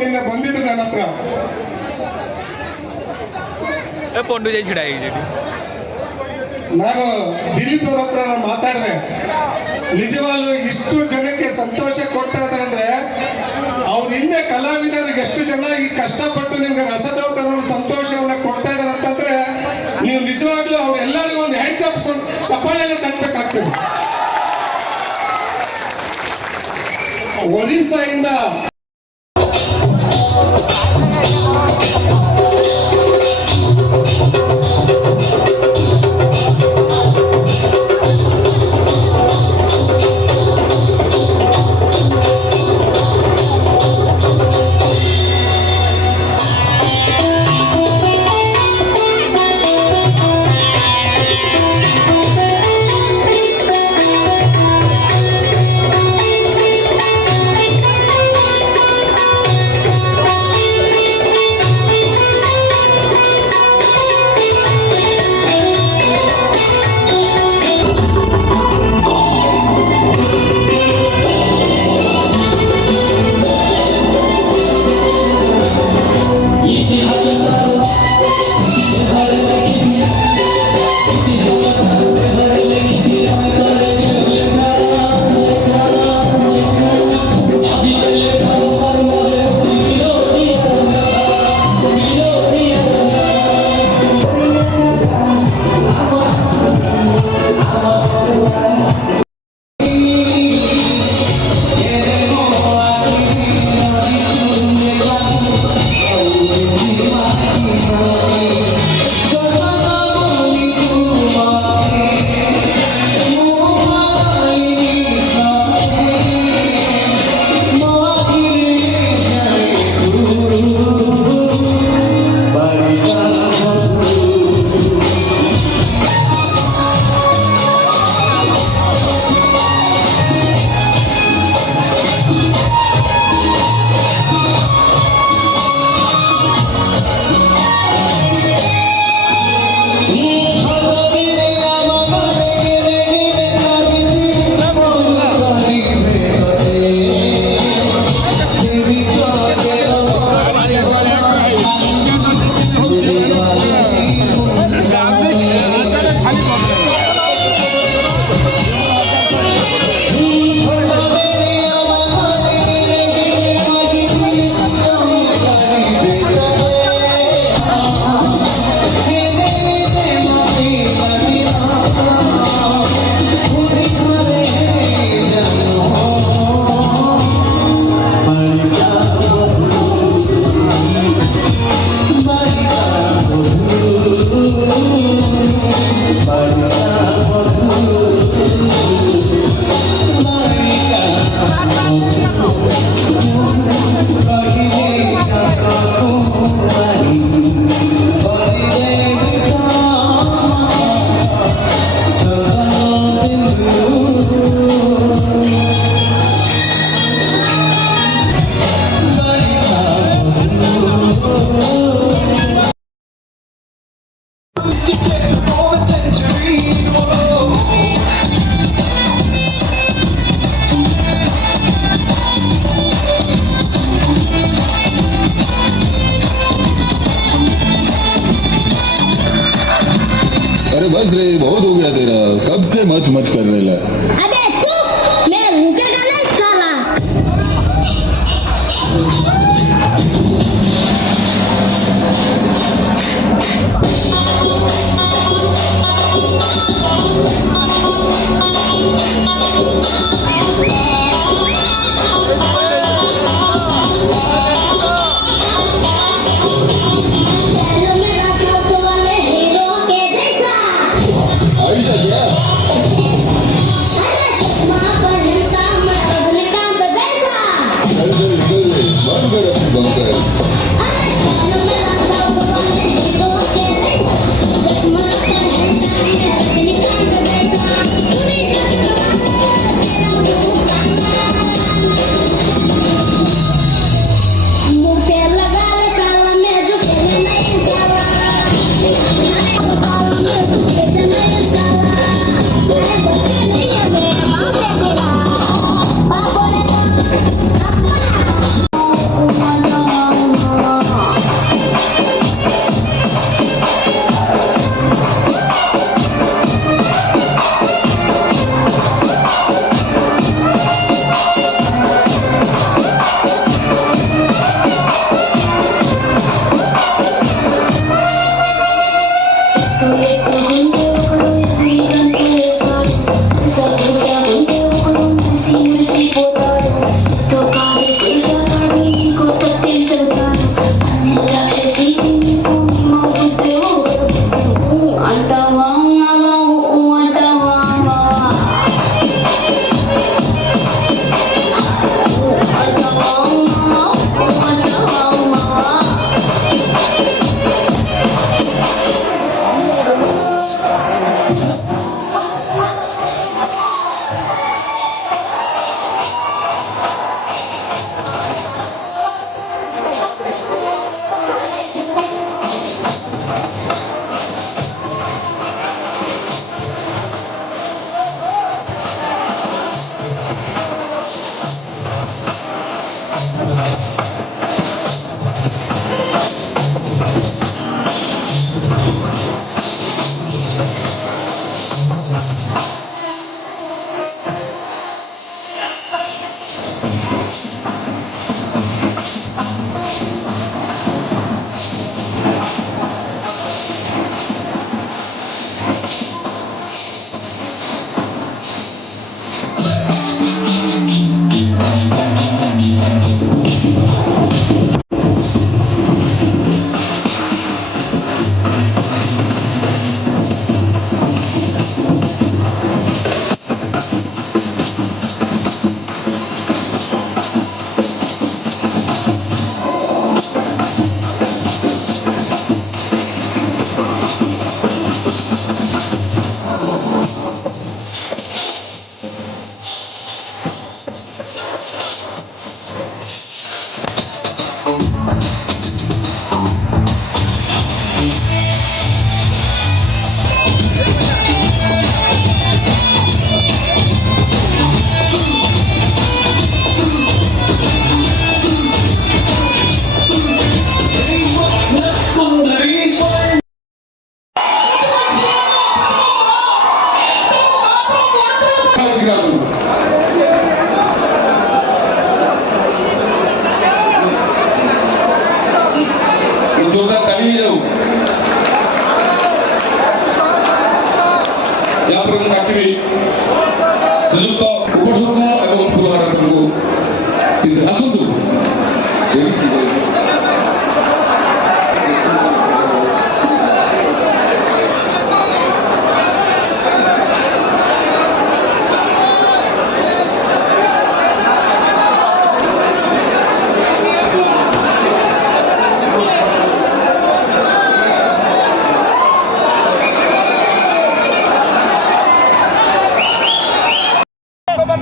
ನಿನ್ನೆ ಬಂದಿದ್ರು ನನ್ನ ಹತ್ರ. ನಾನು ದಿಲೀಪ್ ಅವ್ರ ಹತ್ರ ಮಾತಾಡಿದೆ. ನಿಜವಾಗ್ಲೂ ಇಷ್ಟು ಜನಕ್ಕೆ ಸಂತೋಷ ಕೊಡ್ತಾ ಇದ್ದಾರೆ ಅಂದ್ರೆ ಅವ್ರ ಹಿಂದೆ ಕಲಾವಿದರಿಗೆ ಎಷ್ಟು ಜನ ಈ ಕಷ್ಟಪಟ್ಟು ನಿಮ್ಗೆ ರಸದೌತಣ ಸಂತೋಷವನ್ನ ಕೊಡ್ತಾ ಇದ್ದಾರೆ ಅಂತಂದ್ರೆ ನೀವು ನಿಜವಾಗ್ಲೂ ಅವ್ರೆಲ್ಲರಿಗೂ ಒಂದು ಹ್ಯಾಂಡ್ಸ್ ಅಪ್ ಚಪ್ಪಾಳೆಯನ್ನು ತಟ್ಟಬೇಕಾಗ್ತದೆ. ಒರಿಸ್ಸಾಯಿಂದ अरे बस रे, बहुत हो गया तेरा, कब से मच मच कर रहे ला। अबे चुप, मैं रुकेगा नहीं साला। Oh, ଆସନ୍ତୁ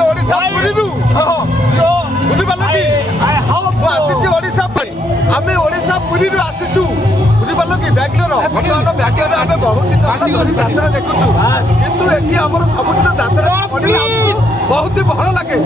ओडिशा पुरीरू बुझिपाल कि आसी ओडिशा आम ओडिशा पुरीरू आसीचु बुझिपाल कि बेंगलोर बर्तमान बेंगलोर आम बहुत दिन यात्रा देखुचु किंतु एठी हमर सबुदिन यात्रा बहुत ही भल लगे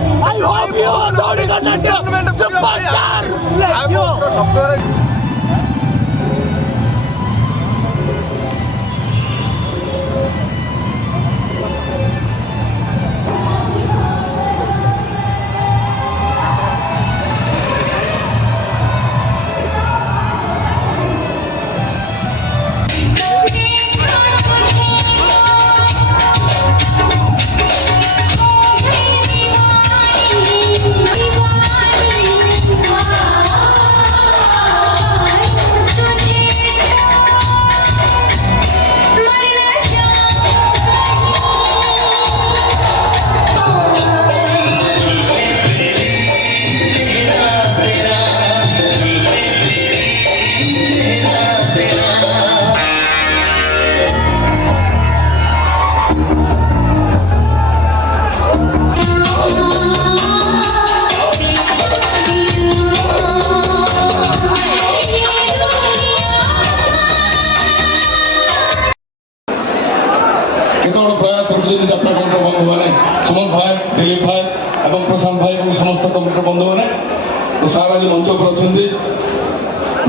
କେତେବେଳେ ପ୍ରୟାସ କରୁଛନ୍ତି ଯାତ୍ରା କମିଟିର ବନ୍ଧୁମାନେ ସୁମନ ଭାଇ ଦିଲ୍ଲୀପ ଭାଇ ଏବଂ ପ୍ରଶାନ୍ତ ଭାଇ ଏବଂ ସମସ୍ତ କମିଟିର ବନ୍ଧୁମାନେ ସାର୍ ଆଜି ମଞ୍ଚ ଉପରେ ଅଛନ୍ତି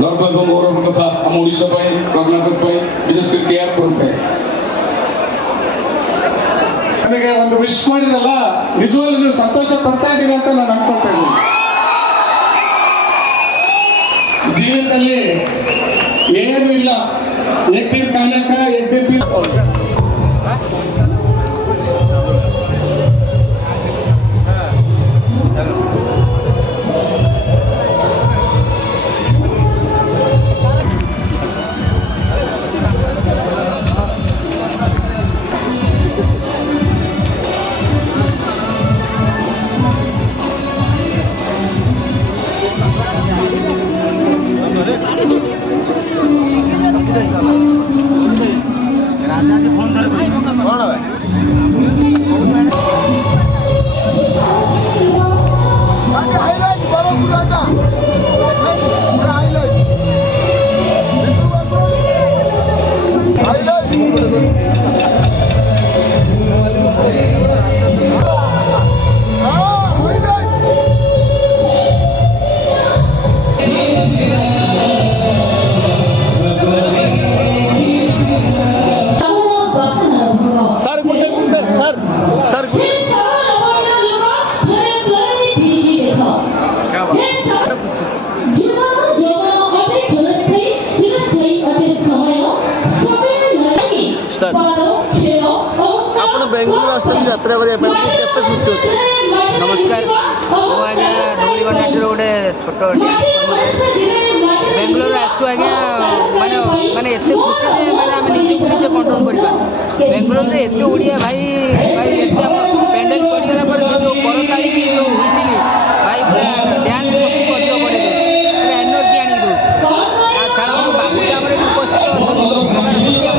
ଗର୍ବ ଏବଂ ଗୌରବ କଥା ଆମ ଓଡ଼ିଶା ପାଇଁ କର୍ଣ୍ଣାଟକ ପାଇଁ ବିଶେଷ କରି କେଆରପୁର ପାଇଁ ನನಗೆ ಒಂದು ವಿಶ್ ಮಾಡಿರಲ್ಲ ನಿಜವಾಗ್ಲೂ ನೀವು ಸಂತೋಷ ಪಡ್ತಾ ಇದ್ದೀರಿ ಅಂತ ನಾನು ಅನ್ಕೊಳ್ತಾ ಇದ್ದೀನಿ ಜೀವನದಲ್ಲಿ ಏನು ಇಲ್ಲ ಎದ್ದಿರ್ ಕಾಲಕ್ಕ ಎದ್ದಿರ್ ଆପଣ ବେଙ୍ଗଲୋର ଆସିଛନ୍ତି ଯାତ୍ରା କରିବା ପାଇଁ କେତେ ଖୁସି ଅଛି नमस्कार मु आज्ञा धूलीगंडाटीर गोटे छोट बेंगलोर आसु आज्ञा माने माने एत खुशी जे माने आम निजक निजे कंट्रोल करवा बेंगलोर रे एत ओडिया भाई भाई एत पेंडल चढ़ीगला पर से जो करताली की जो हुइसिली भाई पूरा डांस शक्ति अधिक बढ़े पूरा एनर्जी आनी दो छाड़ा बाबू हमर उपस्थित अछन सब प्रकार खुशी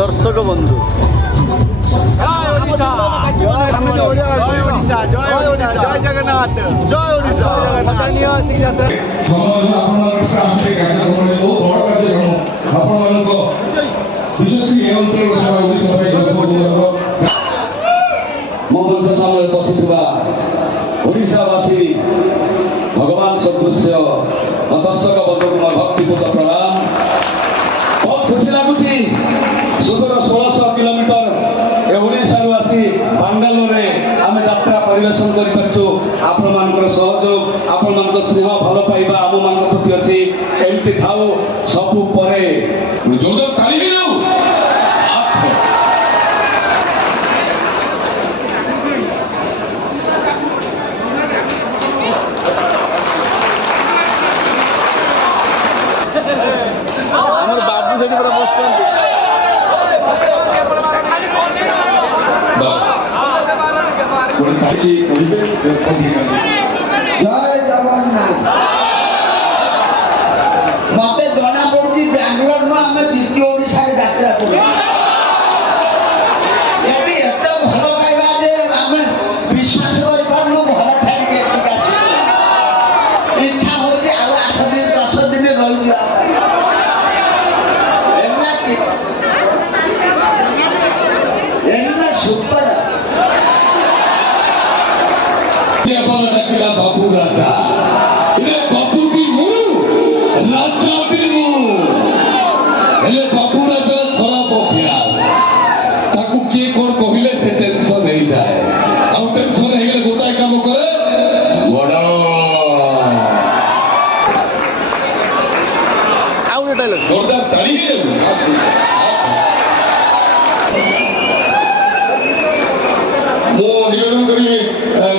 দর্শক বন্ধু জয় জগন্নাথ জয় ওড়িশা ମୋ ମଞ୍ଚ ସାମନାରେ ବସିଥିବା ଓଡ଼ିଶାବାସୀ ଭଗବାନ ସଦୃଶ୍ୟ ଦର୍ଶକ ବନ୍ଧୁକୁ ମୋ ଭକ୍ତିପୂତ ପ୍ରଣାମ। ବହୁତ ଖୁସି ଲାଗୁଛି ସୁଦୂର 1600 କିଲୋମିଟର ଏ ଓଡ଼ିଶାରୁ ଆସି ବାଙ୍ଗାଲୋରରେ ଆମେ ଯାତ୍ରା ପରିବେଷଣ କରିପାରିଛୁ। ଆପଣମାନଙ୍କର ସହଯୋଗ ଆପଣମାନଙ୍କ ସ୍ନେହ ଭଲ ପାଇବା ଆମମାନଙ୍କ ପ୍ରତି ଅଛି। ଏମିତି ଥାଉ ସବୁ ପରେ ଯୋଉଟା ତାଳି ହେଇଯାଉ ଆମର ବାବୁ ସେଠି ପୁରା ବସିଛନ୍ତି। ଗୋଟେ ତାଳି କହିବେ ଜୟ ଜଗନ୍ନାଥ। ମତେ ଜଣା ପଡୁଛି ବାଙ୍ଗାଲୋର ଆମେ ଦ୍ୱିତୀୟ ଓଡ଼ିଶାରେ ଯାତ୍ରା କରୁ। ଏଠି ଏତେ ଭଲ ପାଇବା ଯେ ଆମେ ବିଶ୍ୱାସ କରିପାରୁନୁ। ଘର ଛାଡ଼ିକି ଏଠିକି ଆସିବୁ। ଇଚ୍ଛା ହଉଛି ଆଉ 8 ଦିନ 10 ଦିନ ରହିଯିବା ପାଇଁ। ଏନା ସୁପର ଡାକିଲା ବାବୁ ରାଜା ବାବୁ ବି ମୁଁ ରାଜା ବି ମୁଁ ହେଲେ ବାବୁ ରାଜାର ଖରାପ ଅଭ୍ୟାସ ତାକୁ କିଏ କଣ କହିଲେ ସେ ଟେନସନ ହେଇଯାଏ। ଆଉ ଟେନସନ ହେଇଗଲେ ଗୋଟାଏ କାମ କରେ ବଡ ଆଉ ଗୋଟେ ଡାଇଲଗ ଜୋରଦାର ତାଳି ହେଇଯାଉ। ମୁଁ ନିବେଦନ କରିବି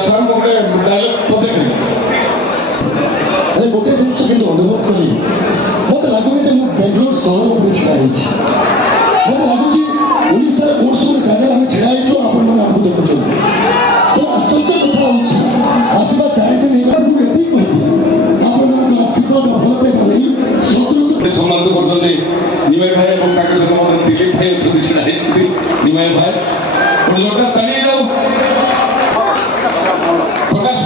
ସାର୍ଙ୍କୁ ଗୋଟେ ଡାଇଲଗ ପଚାରିବି। ଗୋଟେ ଜିନିଷ କିନ୍ତୁ ଅନୁଭବ କଲି ମୋତେ ଲାଗୁନି ଯେ ମୁଁ ବେଙ୍ଗଲୋର ସହର ଉପରେ ଛିଡ଼ା ହେଇଛି। ମୋତେ ଲାଗୁଛି ଓଡ଼ିଶାର କୋଉ ସବୁ ଜାଗାରେ ଆମେ ଛିଡ଼ା ହେଇଛୁ ଆପଣମାନେ ଆମକୁ ଦେଖୁଛନ୍ତି। ତେଣୁ ଆଶ୍ଚର୍ଯ୍ୟ କଥା ହେଉଛି ଆସିବା 4 ଦିନ ହେଇଗଲା ମୁଁ ଏତିକି କହିବି ଆପଣମାନଙ୍କ ଆଶୀର୍ବାଦ ଭଲ ପାଇବା ନେଇ ସମ୍ମାନିତ କରୁଛନ୍ତି ନିମୟ ଭାଇ ଏବଂ ତାଙ୍କ ସହିତ ମଧ୍ୟ ଦିଲ୍ଲୀପ ଭାଇ ଅଛନ୍ତି ଛିଡ଼ା ହେଇଛନ୍ତି। ନିମୟ ଭାଇ ଗୋଟେ ଜୋରଦାର ତାଳି ହେଇଯାଉ। ପ୍ରକାଶ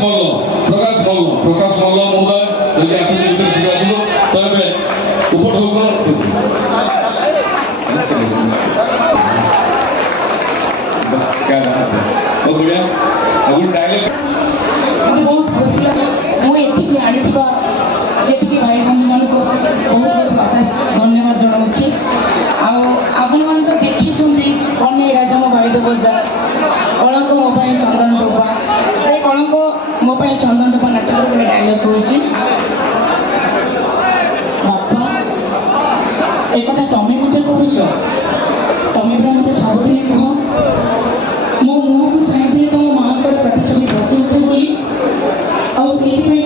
ମଲ୍ଲ ମହୋଦୟ ଯଦି ଆସନ୍ତୁ ଭିତରେ ଶୀଘ୍ର ଆସନ୍ତୁ। ତେବେ ଉପଠଉ କଣ ବଢ଼ିଆ ଆଉ ଡାଇଲଗ ମୋତେ ବହୁତ ଖୁସି ଲାଗେ। ମୁଁ ଏଠିକି ଆଣିଥିବା ଯେତିକି ଭାଇ ବନ୍ଧୁମାନଙ୍କୁ ବହୁତ ଅଶେଷ ଧନ୍ୟବାଦ ଜଣାଉଛି। ଆଉ ଆପଣମାନେ ତ ଦେଖିଛନ୍ତି କହ୍ନେଇ ରାଜା ମୋ ଭାଇ ବଜା କଳଙ୍କ ମୋ ପାଇଁ ଚନ୍ଦନ ଟୋପା। ସେ କଳଙ୍କ ମୋ ପାଇଁ ଚନ୍ଦନ ଟୋପା ନାଟକର ଗୋଟେ ଡାଇଲଗ କହୁଛି ବାପା ଏକଥା ତମେ ମୋତେ କହୁଛ। ତମେ ପୁରା ମୋତେ ସବୁଦିନେ କୁହ ମୋ ମୁହଁକୁ ସାଇତିରେ ତମ ମାଆଙ୍କର ପ୍ରତିଛବି ବସି ଉଠେ ବୋଲି। ଆଉ ସେଇଥିପାଇଁ